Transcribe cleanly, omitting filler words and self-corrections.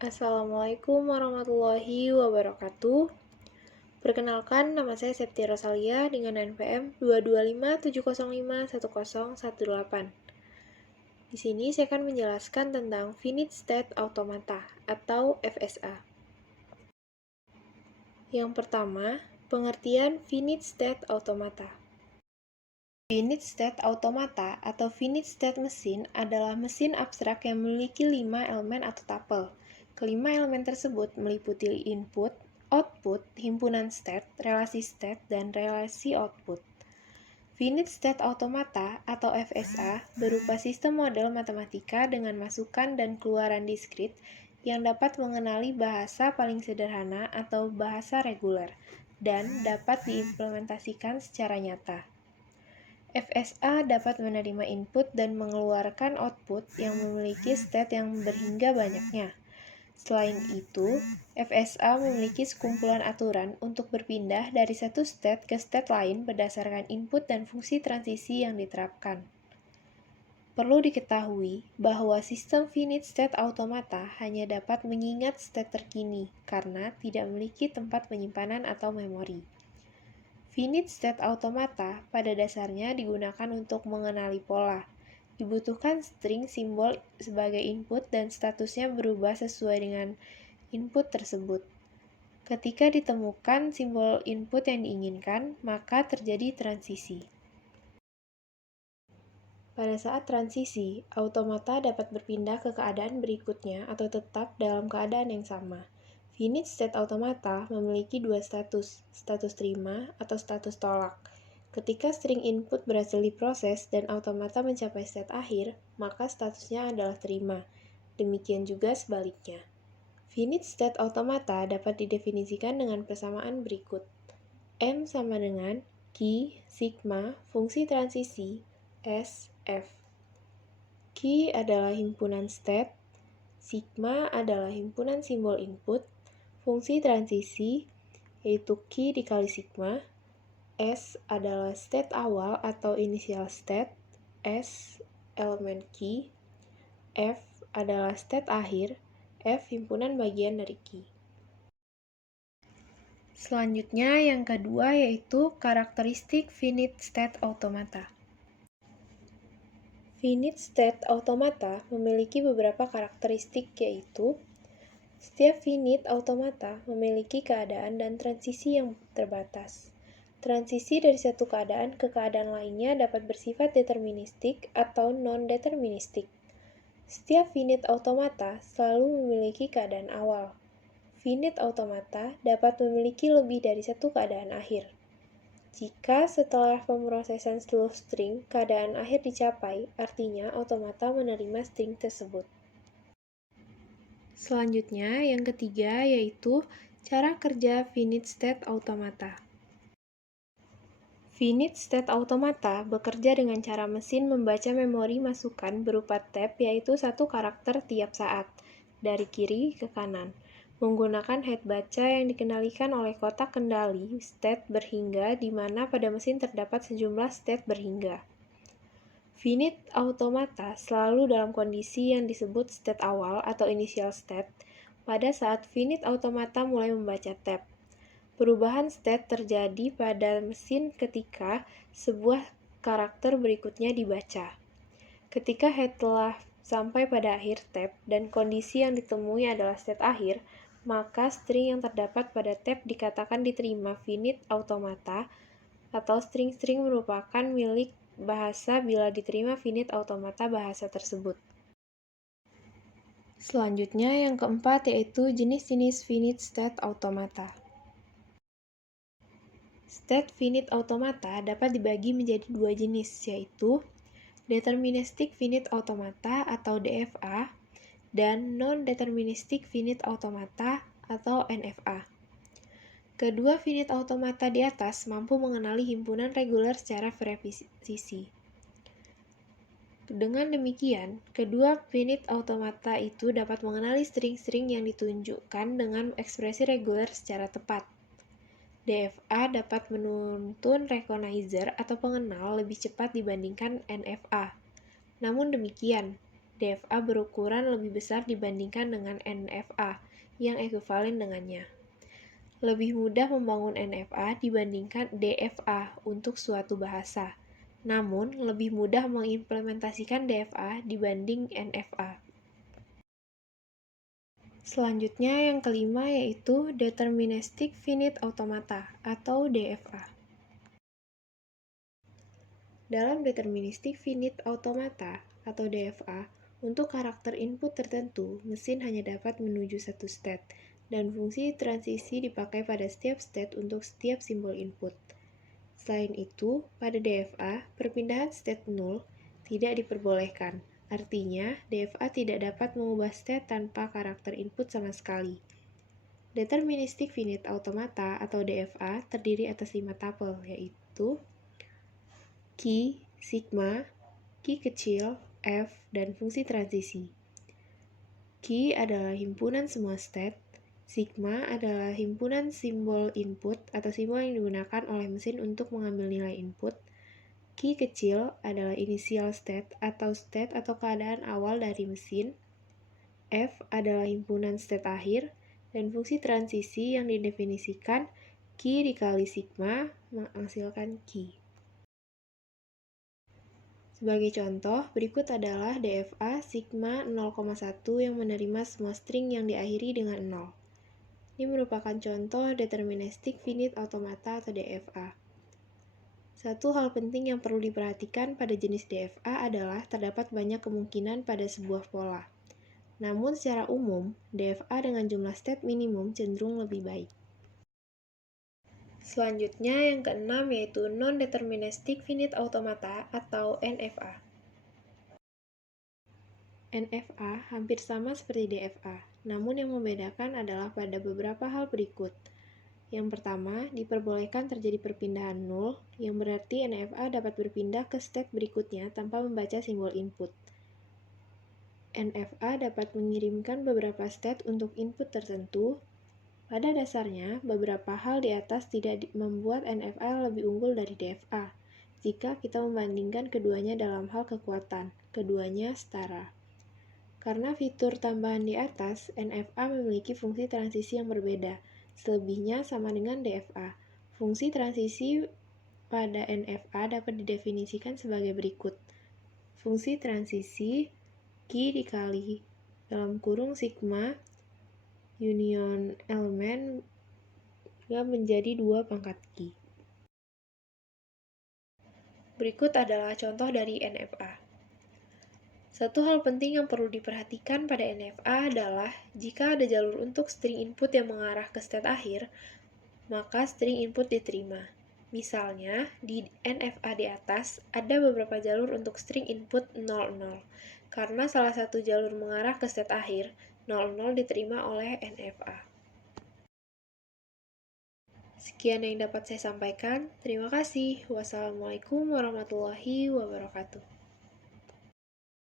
Assalamualaikum warahmatullahi wabarakatuh. Perkenalkan, nama saya Septi Rosalia dengan NPM 22570510118. Di sini saya akan menjelaskan tentang Finite State Automata atau FSA. Yang pertama, pengertian Finite State Automata. Finite State Automata atau Finite State Machine adalah mesin abstrak yang memiliki 5 elemen atau tupel. Kelima elemen tersebut meliputi input, output, himpunan state, relasi state, dan relasi output. Finite State Automata atau FSA berupa sistem model matematika dengan masukan dan keluaran diskrit yang dapat mengenali bahasa paling sederhana atau bahasa reguler dan dapat diimplementasikan secara nyata. FSA dapat menerima input dan mengeluarkan output yang memiliki state yang berhingga banyaknya. Selain itu, FSA memiliki sekumpulan aturan untuk berpindah dari satu state ke state lain berdasarkan input dan fungsi transisi yang diterapkan. Perlu diketahui bahwa sistem finite state automata hanya dapat mengingat state terkini karena tidak memiliki tempat penyimpanan atau memori. Finite state automata pada dasarnya digunakan untuk mengenali pola. Dibutuhkan string simbol sebagai input dan statusnya berubah sesuai dengan input tersebut. Ketika ditemukan simbol input yang diinginkan, maka terjadi transisi. Pada saat transisi, automata dapat berpindah ke keadaan berikutnya atau tetap dalam keadaan yang sama. Finite state automata memiliki dua status, status terima atau status tolak. Ketika string input berhasil diproses dan automata mencapai state akhir, maka statusnya adalah terima. Demikian juga sebaliknya. Finite state automata dapat didefinisikan dengan persamaan berikut. M sama dengan Q, sigma, fungsi transisi, S, F. Q adalah himpunan state, sigma adalah himpunan simbol input, fungsi transisi, yaitu Q dikali sigma, S adalah state awal atau initial state, S elemen Q, F adalah state akhir, F himpunan bagian dari Q. Selanjutnya yang kedua yaitu karakteristik finite state automata. Finite state automata memiliki beberapa karakteristik yaitu setiap finite automata memiliki keadaan dan transisi yang terbatas. Transisi dari satu keadaan ke keadaan lainnya dapat bersifat deterministik atau non-deterministik. Setiap finite automata selalu memiliki keadaan awal. Finite automata dapat memiliki lebih dari satu keadaan akhir. Jika setelah pemrosesan seluruh string, keadaan akhir dicapai, artinya automata menerima string tersebut. Selanjutnya, yang ketiga yaitu cara kerja finite state automata. Finite state automata bekerja dengan cara mesin membaca memori masukan berupa tab yaitu satu karakter tiap saat, dari kiri ke kanan, menggunakan head baca yang dikendalikan oleh kotak kendali state berhingga di mana pada mesin terdapat sejumlah state berhingga. Finite automata selalu dalam kondisi yang disebut state awal atau initial state pada saat finite automata mulai membaca tab. Perubahan state terjadi pada mesin ketika sebuah karakter berikutnya dibaca. Ketika head telah sampai pada akhir tab dan kondisi yang ditemui adalah state akhir, maka string yang terdapat pada tab dikatakan diterima finite automata atau string-string merupakan milik bahasa bila diterima finite automata bahasa tersebut. Selanjutnya yang keempat yaitu jenis-jenis finite state automata. State finite automata dapat dibagi menjadi dua jenis, yaitu deterministic finite automata atau DFA dan non-deterministic finite automata atau NFA. Kedua finite automata di atas mampu mengenali himpunan reguler secara presisi. Dengan demikian, kedua finite automata itu dapat mengenali string-string yang ditunjukkan dengan ekspresi reguler secara tepat. DFA dapat menuntun recognizer atau pengenal lebih cepat dibandingkan NFA. Namun demikian, DFA berukuran lebih besar dibandingkan dengan NFA yang ekuivalen dengannya. Lebih mudah membangun NFA dibandingkan DFA untuk suatu bahasa. Namun, lebih mudah mengimplementasikan DFA dibanding NFA. Selanjutnya yang kelima yaitu Deterministic Finite Automata atau DFA. Dalam Deterministic Finite Automata atau DFA, untuk karakter input tertentu, mesin hanya dapat menuju satu state, dan fungsi transisi dipakai pada setiap state untuk setiap simbol input. Selain itu, pada DFA, perpindahan state 0 tidak diperbolehkan. Artinya, DFA tidak dapat mengubah state tanpa karakter input sama sekali. Deterministic Finite Automata atau DFA terdiri atas 5 tupel, yaitu key, sigma, key kecil, f, dan fungsi transisi. Key adalah himpunan semua state, sigma adalah himpunan simbol input atau simbol yang digunakan oleh mesin untuk mengambil nilai input. Key kecil adalah initial state atau keadaan awal dari mesin. F adalah himpunan state akhir, dan fungsi transisi yang didefinisikan key dikali sigma menghasilkan key. Sebagai contoh, berikut adalah DFA sigma 0,1 yang menerima semua string yang diakhiri dengan 0. Ini merupakan contoh Deterministic Finite Automata atau DFA. Satu hal penting yang perlu diperhatikan pada jenis DFA adalah terdapat banyak kemungkinan pada sebuah pola. Namun secara umum, DFA dengan jumlah state minimum cenderung lebih baik. Selanjutnya yang keenam yaitu Non-Deterministic Finite Automata atau NFA. NFA hampir sama seperti DFA, namun yang membedakan adalah pada beberapa hal berikut. Yang pertama, diperbolehkan terjadi perpindahan 0, yang berarti NFA dapat berpindah ke state berikutnya tanpa membaca simbol input. NFA dapat mengirimkan beberapa state untuk input tertentu. Pada dasarnya, beberapa hal di atas tidak membuat NFA lebih unggul dari DFA. Jika kita membandingkan keduanya dalam hal kekuatan, keduanya setara. Karena fitur tambahan di atas, NFA memiliki fungsi transisi yang berbeda. Selebihnya sama dengan DFA. Fungsi transisi pada NFA dapat didefinisikan sebagai berikut. Fungsi transisi key dikali dalam kurung sigma union elemen menjadi 2 pangkat key. Berikut adalah contoh dari NFA. Satu hal penting yang perlu diperhatikan pada NFA adalah jika ada jalur untuk string input yang mengarah ke state akhir, maka string input diterima. Misalnya, di NFA di atas ada beberapa jalur untuk string input 00. Karena salah satu jalur mengarah ke state akhir, 00 diterima oleh NFA. Sekian yang dapat saya sampaikan. Terima kasih. Wassalamualaikum warahmatullahi wabarakatuh.